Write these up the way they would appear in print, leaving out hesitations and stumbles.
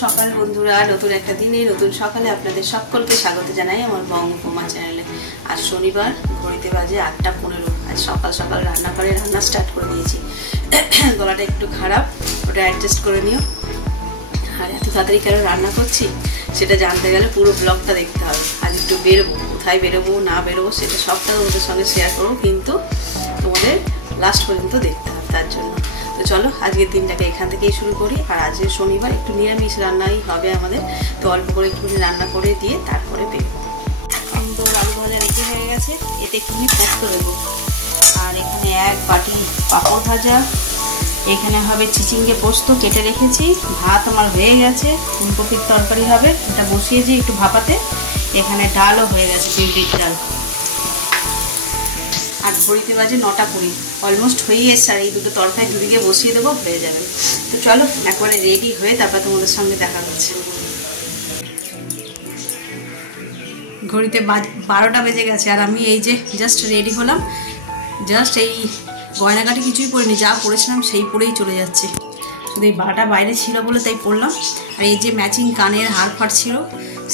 সকাল বন্ধুরা, নতুন একটা দিনে নতুন সকালে আপনাদের সকলকে স্বাগত জানাই আমার বঙ্গোপমা চ্যানেলে। আজ শনিবার, ঘড়িতে বাজে 8:15। আজ সকাল সকাল রান্না স্টার্ট করে দিয়েছি। গলাটা একটু খারাপ, ওটা অ্যাডজাস্ট করে নিও। আর এত তাড়াতাড়ি কেন রান্না করছি সেটা জানতে গেলে পুরো ব্লগটা দেখতে হবে। আজ একটু বেরোবো, কোথায় বেরোবো না বেরোবো সেটা সবটা তোমাদের সঙ্গে শেয়ার করবো, কিন্তু তোমাদের লাস্ট পর্যন্ত দেখতে হবে। তার জন্য তো চলো আজকের দিনটাকে এখান থেকেই শুরু করি। আর আজকে শনিবার, একটু নিরামিষ রান্নাই হবে আমাদের, তো অল্প করে একটুখানি রান্না করে দিয়ে তারপরে বেরোবো। সুন্দর আলু ভাজা রেডি হয়ে গেছে, এতে একটুখানি পোস্ত দেবো। আর এখানে এক বাটি পাঁপড় ভাজা, এখানে হবে চিচিঙ্গে পোস্ত কেটে রেখেছি। ভাত আমার হয়ে গেছে, ফুলকপির তরকারি হবে, এটা বসিয়েছি একটু ভাপাতে। এখানে ডালও হয়ে গেছে, বিউলির ডাল। আর ঘড়িতে বাজে 9:20, অলমোস্ট হয়ে এসছে। আর এই দুটো তরকারি দুদিকে বসিয়ে দেবো, হয়ে যাবে। তো চলো একবারে রেডি হয়ে তারপর তোমাদের সঙ্গে দেখা হচ্ছে। ঘড়িতে 12টা বেজে গেছে, আর আমি এই যে জাস্ট রেডি হলাম। জাস্ট এই গয়নাঘাটি কিছুই পরিনি, যা পরেছিলাম সেই পরেই চলে যাচ্ছে। শুধু এই বাটা বাইরে ছিল বলে তাই পরলাম। আর এই যে ম্যাচিং কানের হার ফার ছিল,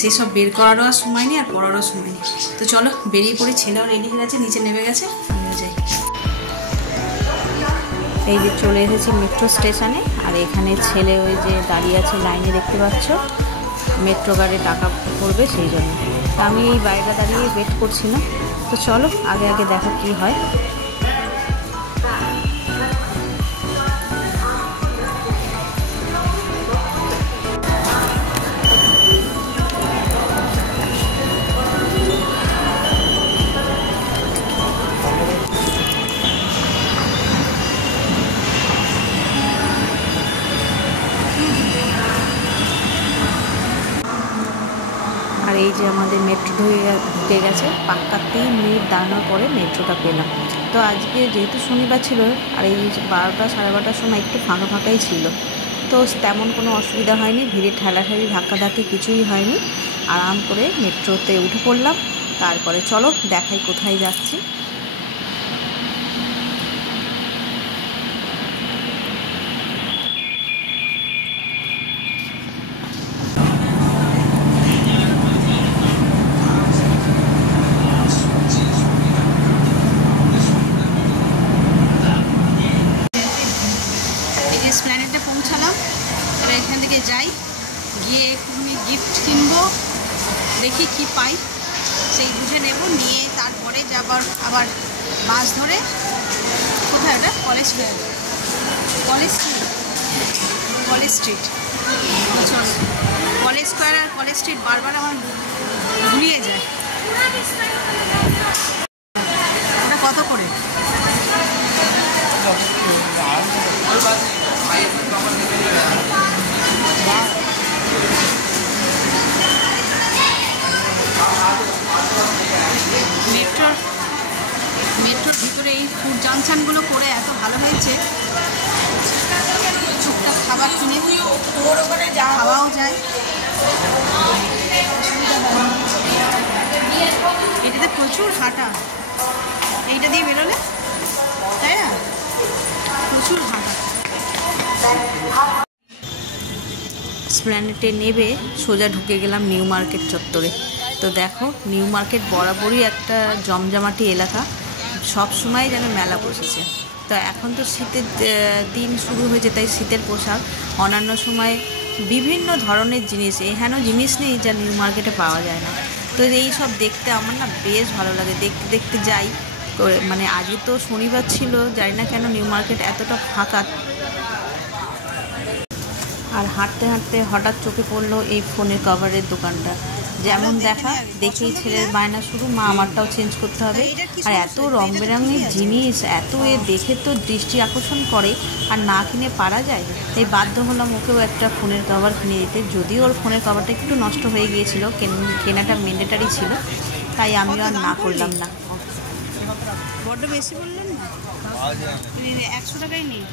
সেসব বের করারও আর সময় নেই, আর পরারও সময় নেই। তো চলো বেরিয়ে পড়ি। ছেলেও রেডি হয়ে গেছে, নিচে নেমে গেছে, নিয়ে যাই। এই যে চলে এসেছি মেট্রো স্টেশনে। আর এখানে ছেলে ওই যে দাঁড়িয়ে আছে লাইনে, দেখতে পাচ্ছ, মেট্রো গাড়ি টাকা পড়বে সেই জন্য। তা আমি এই বাইরে দাঁড়িয়ে ওয়েট করছি না। তো চলো আগে আগে দেখো কি হয়। আর এই যে আমাদের মেট্রো ঢুকে গেছে, পাক্কা 3 মিনিট দাঁড়ানোর পরে মেট্রোটা পেলাম। তো আজকে যেহেতু শনিবার ছিল, আর এই 12টা সাড়ে 12টার সময় একটু ফাঁকাই ছিল, তো তেমন কোনো অসুবিধা হয়নি। ভিড়ে ঠেলাঠেলি ধাক্কাধাক্কি কিছুই হয়নি। আরাম করে মেট্রোতে উঠে পড়লাম। তারপরে চলো দেখাই কোথায় যাচ্ছি। প্ল্যানেটে পৌঁছালাম। এবার এখান থেকে যাই, গিয়ে একটুখানি গিফট কিনবো, দেখি কি পাই সেই বুঝে নেব, নিয়ে তারপরে যাবার আবার বাস ধরে কোথায়, ওটা College Street. College Street College Square আর কলেজ স্ট্রিট বারবার আমার ঘুরিয়ে যায়। ওটা কত করে? মেট্রোর ভিতরে এই ফুড জাংশনগুলো করে এত ভালো হয়েছে, টুকটাক খাবার কিনে খাওয়াও যায়। এটাতে প্রচুর হাঁটা, এইটা দিয়ে বেরোলে, তাই না? প্রচুর হাঁটা। স্প্ল্যানেটে নেবে সোজা ঢুকে গেলাম নিউ মার্কেট চত্বরে। তো দেখো, নিউ মার্কেট বরাবরই একটা জমজমাটি এলাকা, সব সময় যেন মেলা বসেছে। তো এখন তো শীতের দিন শুরু হয়েছে, তাই শীতের পোশাক, অন্যান্য সময় বিভিন্ন ধরনের জিনিস, এহেন জিনিস নেই যা নিউ মার্কেটে পাওয়া যায় না। তো এই সব দেখতে আমার না বেশ ভালো লাগে, দেখতে দেখতে যাই। মানে আজকে তো শনিবার ছিল, জানি না কেন নিউ মার্কেট এতটা ফাঁকা। আর হাঁটতে হাঁটতে হঠাৎ চোখে পড়লো এই ফোনের কভারের দোকানটা। যেমন দেখা দেখেই ছেলের বায়না শুরু, মা আমারটাও চেঞ্জ করতে হবে। আর এত রং বেরঙের জিনিস, এত দেখে তো দৃষ্টি আকর্ষণ করে, আর না কিনে পারা যায়। তাই বাধ্য হলাম ওকেও একটা ফোনের কভার কিনে দিতে। যদিও ওর ফোনের কভারটা একটু নষ্ট হয়ে গিয়েছিল, কেনাটা ম্যান্ডেটারি ছিল, তাই আমিও আর না করলাম না। বড্ড বেশি বললেন না, 100 টাকাই নেই।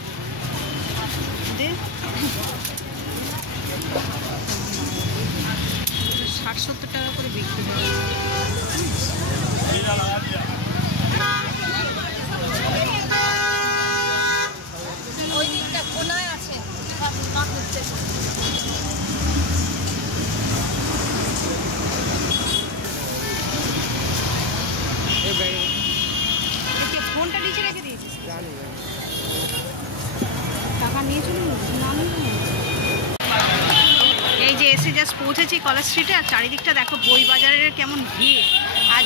60-70 টাকা করে বিক্রি হয়। ওই দিকটা কোনায় আছে। টাকা নিয়ে চলুন। এই যে এসে জাস্ট পৌঁছেছি কলেজ স্ট্রিটে, আর চারিদিকটা দেখো বই বাজারের কেমন ভিড় আজ।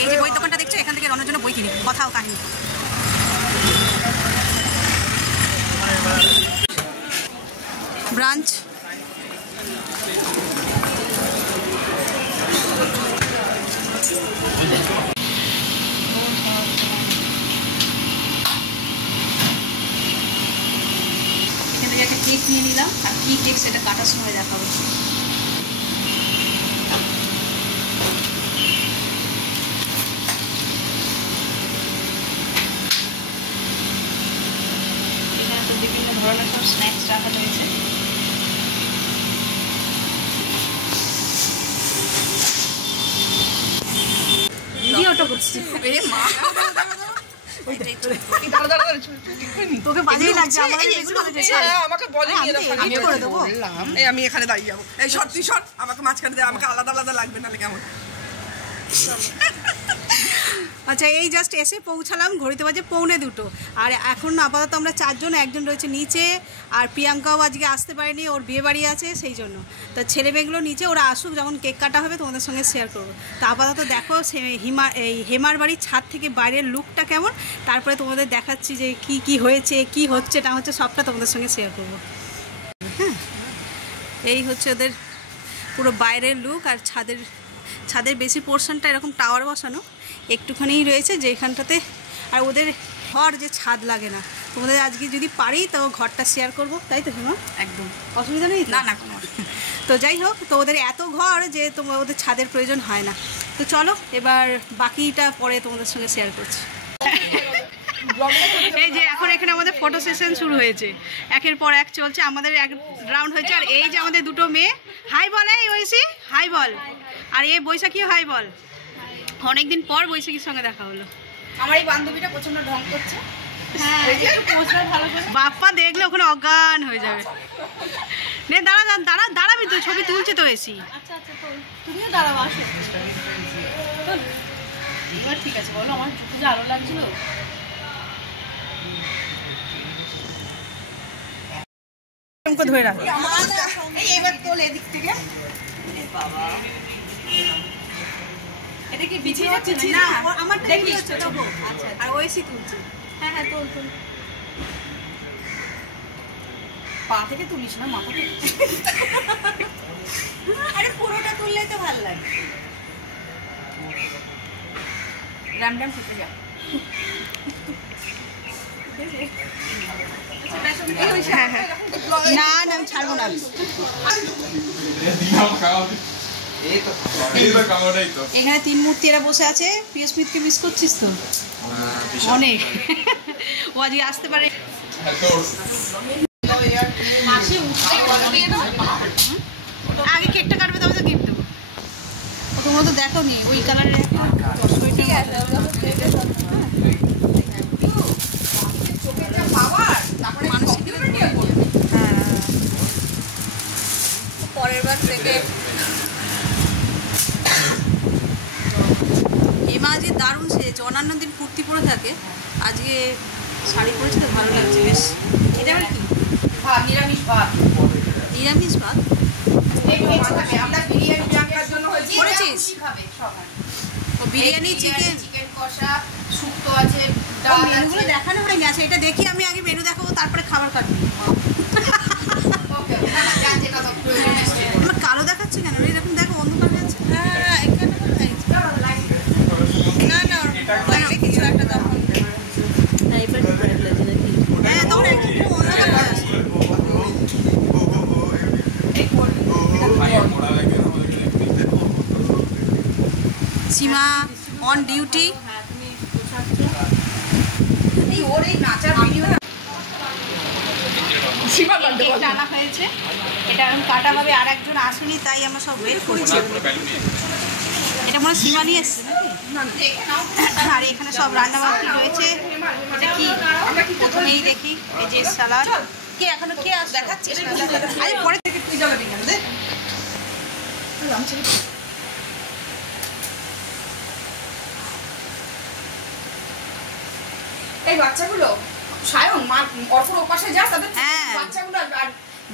এই যে বই দোকানটা দেখছো, এখান থেকে রনের জন্য বই কিনি, কথা ও কাহিনী। ব্রাঞ্চ এখান থেকে একটা কেক নিয়ে নিলাম, আর কি কেক সেটা কাটার সময় দেখাবো। এখানে তো বিভিন্ন ধরনের সব স্ন্যাক্স রাখা রয়েছে। ভিডিওটা করছি মা, তোকে বাজেই লাগছে। আমি এখানে দাঁড়িয়ে যাবো। এই শর্ট তুই শর্ট, আমাকে মাঝখানে দে, আমাকে আলাদা আলাদা লাগবে নাহলে কেমন। আচ্ছা, এই জাস্ট এসে পৌঁছালাম, ঘড়িতে বাজে 1:45, আর এখন আপাতত আমরা 4 জন, একজন রয়েছে নিচে, আর প্রিয়াঙ্কাও আজকে আসতে পারেনি, ওর বিয়ে বাড়ি আছে সেই জন্য। তা ছেলে মেয়েগুলো নিচে, ওরা আসুক, যখন কেক কাটা হবে তোমাদের সঙ্গে শেয়ার করবো। তা আপাতত দেখো হেমার বাড়ির ছাদ থেকে বাইরের লুকটা কেমন, তারপরে তোমাদের দেখাচ্ছি যে কি হয়েছে, কি হচ্ছে না হচ্ছে, সবটা তোমাদের সঙ্গে শেয়ার করবো। হ্যাঁ, এই হচ্ছে ওদের পুরো বাইরের লুক। আর ছাদের বেশি পোর্শনটা এরকম টাওয়ার বসানো, একটুখানিই রয়েছে যেখানটাতে। আর ওদের ঘর যে ছাদ লাগে না, তোমাদের আজকে যদি পারি তো ঘরটা শেয়ার করবো, তাই তো হেমা? একদম অসুবিধা নেই? না না কোনো। তো যাই হোক, তো ওদের এত ঘর যে তোমার ওদের ছাদের প্রয়োজন হয় না। তো চলো এবার বাকিটা পরে তোমাদের সঙ্গে শেয়ার করছি। এই যে এখন এখানে আমাদের ফটো সেশন শুরু হয়েছে, একের পর এক চলছে, আমাদের এক রাউন্ড হয়েছে। আর এই যে আমাদের দুটো মেয়ে, হাই বল, এই ঐশী হাই বল, আর এই বৈশাখীও হাই বল। অনেকদিন পর বৈশাখীর সঙ্গে দেখা হলো। আমার এই বান্ধবীটা প্রচন্ড ঢং করছে। বাপ্পা দেখলে ওখানে অজ্ঞান হয়ে যাবে। নে দাঁড়াবি তো, ছবি তুলছে তো এসি। আচ্ছা তুমিও দাঁড়াও, আসো। এবার ঠিক আছে, বলো আমার পুজো আলো লাগছিল। ধরে রাখ, এবার তোল এদিক থেকে। বাবা, এটা কি বিছিয়ে যাচ্ছে না? আমার দেখি আচ্ছা, আর ওইসি তুলছে। হ্যাঁ তোল। পা থেকে তুলিস না, মাথা থেকে। আরে পুরোটা তুললে তো ভালো লাগে। রাম ফুটে যা। না আমি ছাড়বো না। এখানে 3 মূর্তি এরা বসে আছে। প্রিয় স্মিথকে মিস করছিস তো অনেক, ও আজকে আসতে পারে। আগে কেকটা কাটবে, তবে তো গিফট দেবো। তোমরা তো দেখো নি ওই কালারের পরের বার থেকে এমা আজকে দারুণ সেজেছে। অন্যান্য দিন কুর্তি পরে থাকে, আজকে শাড়ি পরেছে তো ভালো লাগছে বেশ। এটা আবার কি? ভাত, নিরামিষ ভাত। নিরামিষ ভাত আমরা বিরিয়ানি রাখার জন্য হয়েছে। করেছিস? ও বিরিয়ানি, চিকেন কষা, শুক্তো আছে, মেনুগুলো দেখানো হয়ে গেছে। এটা দেখি আমি আগে মেনু দেখাবো, তারপরে খাবার কাটবো। আমার কালো দেখাচ্ছে কেন? এরকম দেখো, অন্ধকার হয়ে আছে। কিছু একটা তখন হ্যাঁ, তখন একদম অন্ধকার হয়ে আসে। সীমা অন ডিউটি। ওর এই নাচার ভিডিও টানা হয়েছে, এটা এখন কাটা হবে। আর একজন আসেনি, তাই আমরা সব ওয়েট করছি। এটা মনে সীমা নিয়ে এসছে নাকি? আর এখানে সব রান্না বান্না রয়েছে। এটা কি প্রথমেই দেখি এই যে স্যালাড। কে এখনো কে আস দেখাচ্ছিস? আরে পরে থেকে তুই যাবে কেন দে। এই বাচ্চাগুলো সায়ন মা অর্পর ওপাশে যা তাদের বাচ্চাগুলো আর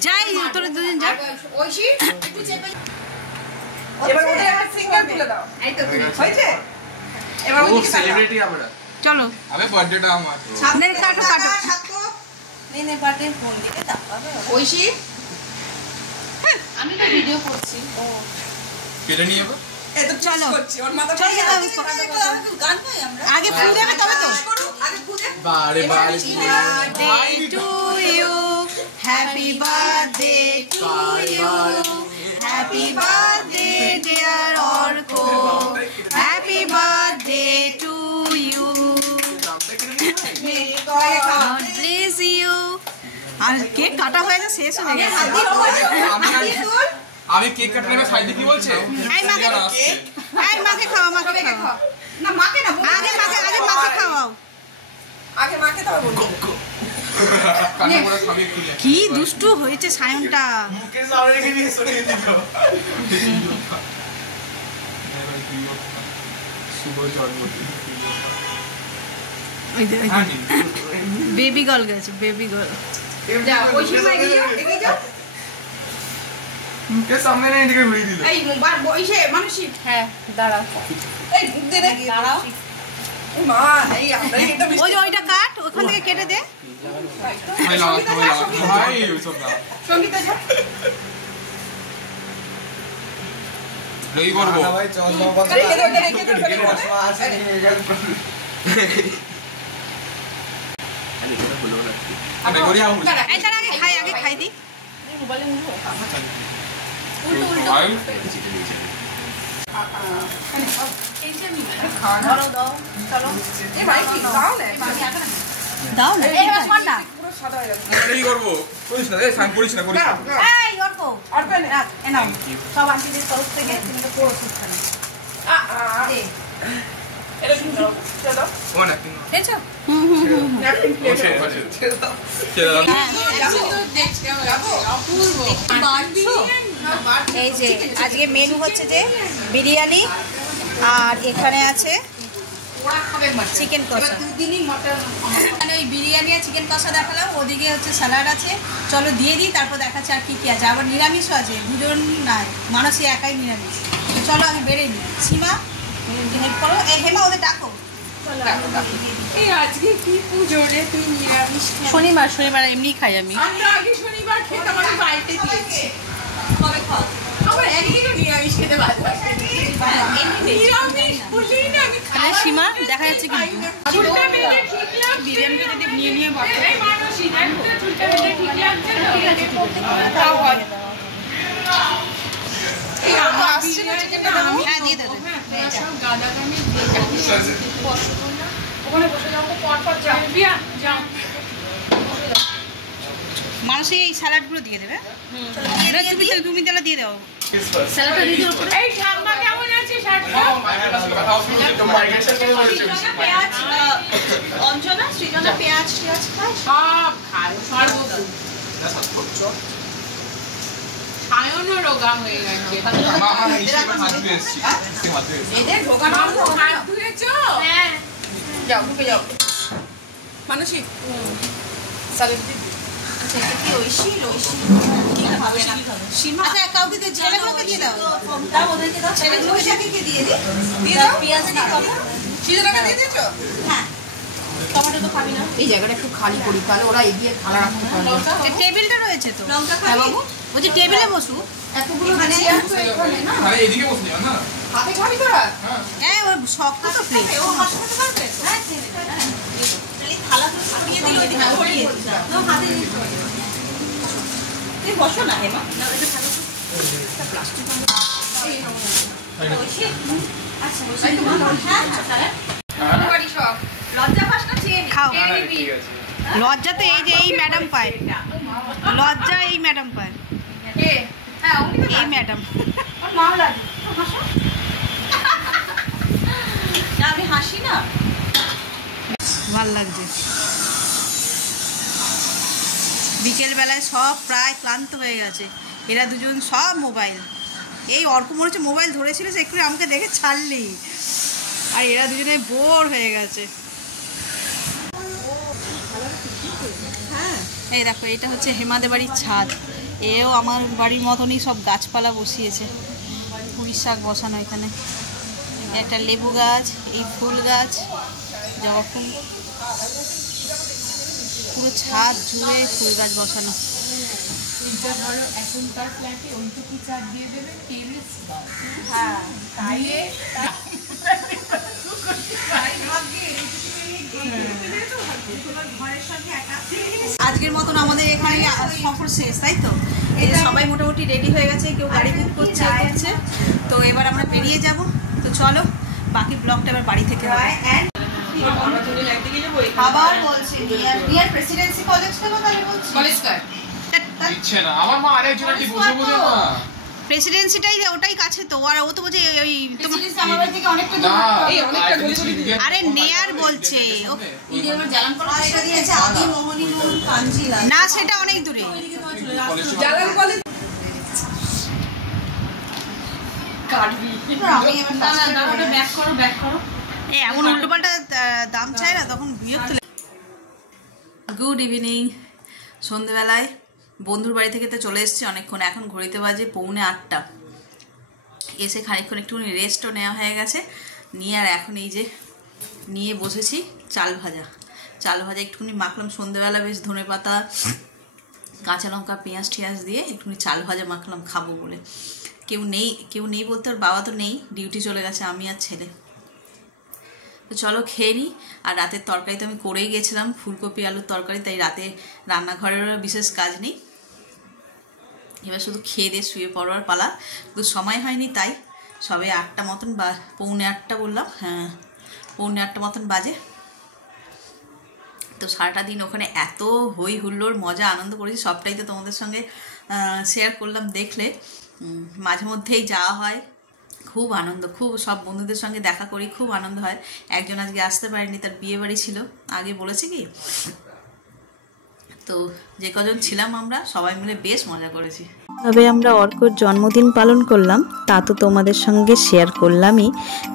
যাই তোরা দুদিন যা। ঐশী একটু চেপে এবার ওদের একটা সিঙ্গেল তুলে দাও। এই তো হয়েছে। এবার ওদিকে সেলিব্রিটি আমরা। চলো আবে বার্থডেটা আমার। সামনে কাটো সাতকো নে বার্থডে ফোন দিকে তাকাবে। ঐশী আমি তো ভিডিও করছি। ও কেটে নিয়ে যাবো। এই তো চলো করছি ওর মাথা চল গান গাই আমরা। আগে ফুল দেবে তবে তো। আগে খুঁজে বারে বারে Birthday to you, happy birthday to you, happy birthday dear Orko, happy birthday to you, God bless you. আর কেক কাটা হয়ে গেছে, শেষ হয়ে গেছে। আমি কেক কাটলে না সাইডে কি বলছে? মাকে খাওয়া মাকে খাওয়া না মাকে না আগে মাকে খাওয়াও। আগে মাকে তবে বলবো কানে করে খাবে খুলে। কি দুষ্টু হয়েছে সায়নটা। মুখের সামনে রেখে দিয়ে সরিয়ে দিল। শুভ জন্মদিন। বেবি গার্ল গেছে, বেবি গার্ল। যা ঐশী মা এগিয়ে যাও। মুখের সামনে না এদিকে ঘুরিয়ে দিল। এই বার বইসে মানুষই হ্যাঁ দাঁড়াও। এই মুখ দে রে দাঁড়াও। মা এই আমরা এটা ওই যে ওইটা কাট, ওখান থেকে কেটে দে। ভাই লাগা ভাই ওই সব না। সঙ্গীতা যা লই করব। ভাই চল দাও বন্ধ রেখে দে রেখে দে আরে গড়িয়া হল। এই তার আগে খাই দি। মোবাইলে মুভ উল্টো উল্টো। এই যে আমি ধরো দাও চলো। এই ভাই কি দাও না দাও না। এই এবার শোন না। পুরো সাদা হয়ে গেছে লই করব। করিস না, এই সাইন করিস না, করিস না। এই অর্ক আর পেন রাখ এ নাও। সব আন্টিদের তরফ থেকে তুমি তো পুরো সুখানে। দে এটা শুনো চলো ও না কিনো। দেখছো? ন্যাপকিন ও প্লেট ছেড়ে দাও। ছেড়ে দাও। যাবো তো দেখছি যাবো অপূর্ব এই যে আজকে মেনু হচ্ছে যে বিরিয়ানি আর এখানে আছে ওরা খাবে মাছ চিকেন কষা। দুদিনই মটন এখানে ওই বিরিয়ানি আর চিকেন কষা দেখালাম, ওদিকে হচ্ছে স্যালাড আছে। চলো দিয়ে দিই, তারপর দেখাচ্ছে আর কি কি আছে। আবার নিরামিষও আছে, দুজন নাই, মানুষই একাই নিরামিষ। চলো আমি বেড়ে নিই। সীমা হেল্প করো, এই হেমা ওদের ডাকো। এই আজকে কি পুজো রে তুই নিরামিষ শনিবার এমনি খাই আমি। আমরা আগে শনিবার খেতাম আমি বাড়িতে দিয়েছি কবে খাও আমরা একদিনও নিরামিষ খেতে ভালোবাসি নিরামিষ বলেই না আমি খাই সীমা দেখা যাচ্ছে কি চুলটা বেঁধে ঠিক লাগছে বিরিয়ানিটা যদি নিয়ে বসে। এই মানুষই দেখো চুলটা বেঁধে ঠিক লাগছে ঠিক আছে তাও হয় এই আমার আসছে না চিকেনটা আমি হ্যাঁ দিয়ে দেবে। সব গাদা গামি ওখানে বসে যাও তো পর যাও বিয়া যাও মানুষই এই স্যালাডগুলো দিয়ে দেবে। তুমি তাহলে দিয়ে দাও। স্যালাডটা দিয়ে দাও। এই ঠাম্মা কেমন আছে শার্টটা পেঁয়াজ অঞ্জনা সৃজনা পেঁয়াজ খায় সব খায় সর্বগুণ সায়নও রোগা হয়ে গেছে মামা হিসেবে হাত ধুয়ে এসেছি। হাত ধুয়ে এসেছি। এদের ঢোকানো হাত ধুয়েছো হ্যাঁ যাও ঢুকে যাও মানুষই সালেব দিদি কি ঐশী কি খাবে না সীমা আচ্ছা কাউকে দিয়ে ছেলেগুলোকে দিয়ে দাও। দাও ওদেরকে দাও। ছেলেগুলোকে দিয়ে দিই। দিয়ে দাও পেঁয়াজ দিয়ে খাবো। সিজনাকে দিয়ে দিয়েছো হ্যাঁ টমেটো তো খাবি না। এই জায়গাটা একটু খালি করি তাহলে ওরা এগিয়ে থালা রাখতে পারবে টেবিলটা রয়েছে তো। লঙ্কা হ্যাঁ খাবি? বাবু ওই যে টেবিলে বসু। এতগুলো চেয়ার তো এখানে না আরে এদিকে বসে যাও না। হাতে খাবি তোরা হ্যাঁ ওই শক্ত তো প্লেট। ও হাসপাতাল পারবে হ্যাঁ এই থালাগুলো সরিয়ে দিই ওই দিকে সরিয়ে দিই। নাও হাতে নিয়ে তুই বসো না হেমা। না এটা থালা ঐশী আচ্ছা ঐশী হ্যাঁ স্যালাড বাড়ি সব লজ্জা পাস না খেয়ে নি। খাও। ঠিক আছে। লজ্জা তো এই যে এই ম্যাডাম পায়। লজ্জা এই ম্যাডাম পায়। কে হ্যাঁ অমনি তো এই ম্যাডাম ওর মাও লাগে হাসো ভাল লাগছে। বিকেলবেলায় সব প্রায় ক্লান্ত হয়ে গেছে, এরা দুজন সব মোবাইল। এই অর্ক মনে হচ্ছে মোবাইল ধরেছিল, সে একটু আমাকে দেখে ছাড়লি, আর এরা দুজনে বোর হয়ে গেছে। এই দেখো, এটা হচ্ছে হেমাদের বাড়ির ছাদ। এও আমার বাড়ির মতনই সব গাছপালা বসিয়েছে, পুঁই শাক বসানো, এখানে একটা লেবু গাছ, এই ফুল গাছ, জবা ফুল, পুরো ছাদ জুড়ে ফুল গাছ বসানো। এখনকার ফ্ল্যাটে ওইটুকু চার দিয়ে দেবে, টেরেস গাছ। হ্যাঁ, আজকের মতন আমাদের এখানে সফর শেষ, তাই তো? এই যে সবাই মোটামুটি রেডি হয়ে গেছে, কেউ গাড়ি বুক করছে। তো এবার আমরা বেরিয়ে যাব। তো চলো, বাকি ব্লগটা এবার বাড়ি থেকে হবে। আবার বলছি নিয়ার প্রেসিডেন্সি কলেজ থেকে তাহলে বলছি কলেজ কার ইচ্ছে না, আমার মা আরেকজন কি বসে বসে না, প্রেসিডেন্সিটাই ওটাই কাছে তো, আর ও তো বলছে ওই তোমার আমার বাড়ি থেকে অনেকটা দূর। এই অনেকটা দূর করে দিই। আরে নেয়ার বলছে ও, এই যে আমার জালান করা এটা দিয়েছে আদি মোহনী মোহন কাঞ্জিলা। না সেটা অনেক দূরে। জালান কলেজ কাটবি। আমি এবার না না না, ওটা ব্যাক করো, ব্যাক করো। এই এমন উল্টোপাল্টা দাম চায় না, তখন বিরক্ত লাগে। গুড ইভিনিং, সন্ধ্যেবেলায় বন্ধুর বাড়ি থেকে তো চলে এসেছি অনেকক্ষণ, এখন ঘড়িতে বাজে 7:45। এসে খানিকক্ষণ একটুখানি রেস্টও নেওয়া হয়ে গেছে, নিয়ে আর এখন এই যে নিয়ে বসেছি চাল ভাজা। চাল ভাজা একটুখানি মাখলাম সন্ধ্যেবেলা, বেশ ধনেপাতা, কাঁচা লঙ্কা, পেঁয়াজ টিয়াজ দিয়ে একটুখানি চাল ভাজা মাখলাম, খাবো বলে। কেউ নেই বলতে, ওর বাবা তো নেই, ডিউটি চলে গেছে, আমি আর ছেলে। তো চলো খেয়ে নিই। আর রাতের তরকারি তো আমি করেই গেছিলাম, ফুলকপি আলুর তরকারি, তাই রাতে রান্নাঘরেরও বিশেষ কাজ নেই। এবার শুধু খেয়ে দিয়ে শুয়ে পড়ার পালা, কিন্তু সময় হয়নি, তাই সবে 8টা মতন বা 7:45 বললাম, হ্যাঁ 7:45 মতন বাজে। তো সারাটা দিন ওখানে এত হই হুল্লোড়, মজা আনন্দ করেছি, সবটাই তো তোমাদের সঙ্গে শেয়ার করলাম। দেখলে মাঝে মধ্যেই যাওয়া হয়, খুব আনন্দ, খুব সব বন্ধুদের সঙ্গে দেখা করি, খুব আনন্দ হয়। একজন আজকে আসতে পারেনি, তার বিয়ে বাড়ি ছিল, আগে বলেছি কি। তো যে কজন ছিলাম আমরা সবাই মিলে বেশ মজা করেছি। তবে আমরা অর্কর জন্মদিন পালন করলাম, তা তো তোমাদের সঙ্গে শেয়ার করলামই,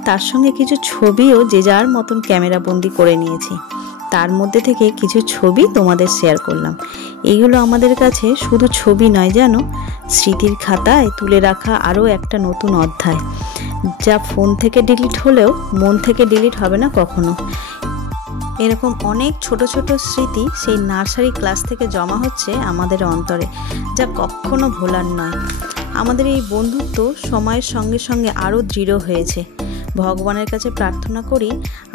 তার সঙ্গে কিছু ছবিও যে যার মতন ক্যামেরা বন্দি করে নিয়েছি। তার মধ্যে থেকে কিছু ছবি তোমাদের শেয়ার করলাম। এইগুলো আমাদের কাছে শুধু ছবি নয়, জানো, স্মৃতির খাতায় তুলে রাখা আরও একটা নতুন অধ্যায়, যা ফোন থেকে ডিলিট হলেও মন থেকে ডিলিট হবে না কখনো। এরকম অনেক ছোট ছোট স্মৃতি সেই নার্সারি ক্লাস থেকে জমা হচ্ছে আমাদের অন্তরে, যা কখনো ভোলার নয়। আমাদের এই বন্ধুত্ব সময়ের সঙ্গে সঙ্গে আরও দৃঢ় হয়েছে। ভগবানের কাছে প্রার্থনা করি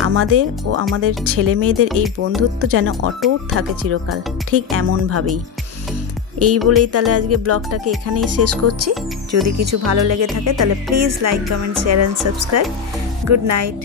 আমাদের ও আমাদের ছেলে মেয়েদের এই বন্ধুত্ব যেন অটুট থাকে চিরকাল, ঠিক এমনভাবেই। এই বলেই তাহলে আজকে ব্লগটাকে এখানেই শেষ করছি। যদি কিছু ভালো লেগে থাকে তাহলে please like, comment, share and subscribe. Good night.